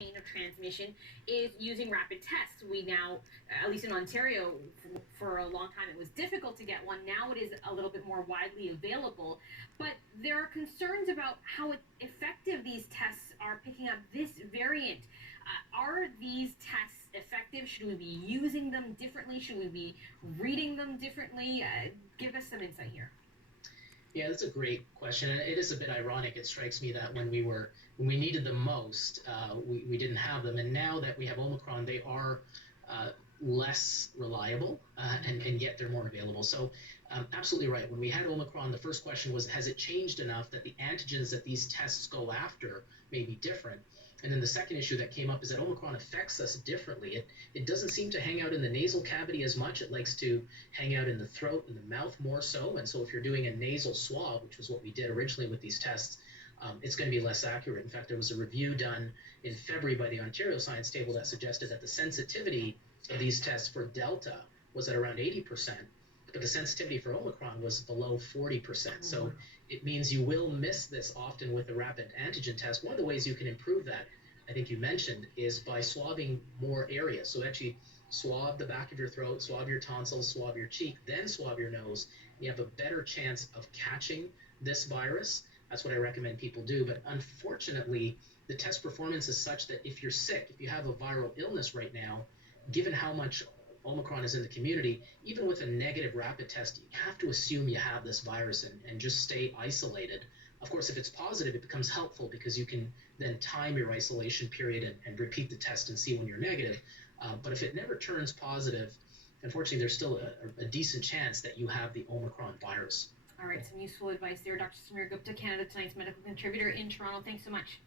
of transmission is using rapid tests. We now, at least in Ontario, for a long time it was difficult to get one. Now it is a little bit more widely available, but there are concerns about how effective these tests are picking up this variant. Are these tests effective? Should we be using them differently? Should we be reading them differently? Give us some insight here. Yeah, that's a great question, and it is a bit ironic. It strikes me that when we needed them most, we didn't have them, and now that we have Omicron, they are uh, less reliable, and yet they're more available. So, absolutely right. When we had Omicron, the first question was, has it changed enough that the antigens that these tests go after may be different? And then the second issue that came up is that Omicron affects us differently. It doesn't seem to hang out in the nasal cavity as much. It likes to hang out in the throat and the mouth more so. And so if you're doing a nasal swab, which was what we did originally with these tests, it's going to be less accurate. In fact, there was a review done in February by the Ontario Science Table that suggested that the sensitivity of these tests for Delta was at around 80%, but the sensitivity for Omicron was below 40%. So it means you will miss this often with the rapid antigen test. One of the ways you can improve that, I think you mentioned, is by swabbing more areas. So actually swab the back of your throat, swab your tonsils, swab your cheek, then swab your nose. You have a better chance of catching this virus. That's what I recommend people do. But unfortunately, the test performance is such that if you're sick, if you have a viral illness right now, given how much Omicron is in the community, even with a negative rapid test, you have to assume you have this virus and just stay isolated. Of course, if it's positive, it becomes helpful because you can then time your isolation period and repeat the test and see when you're negative. But if it never turns positive, unfortunately, there's still a decent chance that you have the Omicron virus. All right, some useful advice there. Dr. Samir Gupta, Canada Tonight's medical contributor in Toronto. Thanks so much.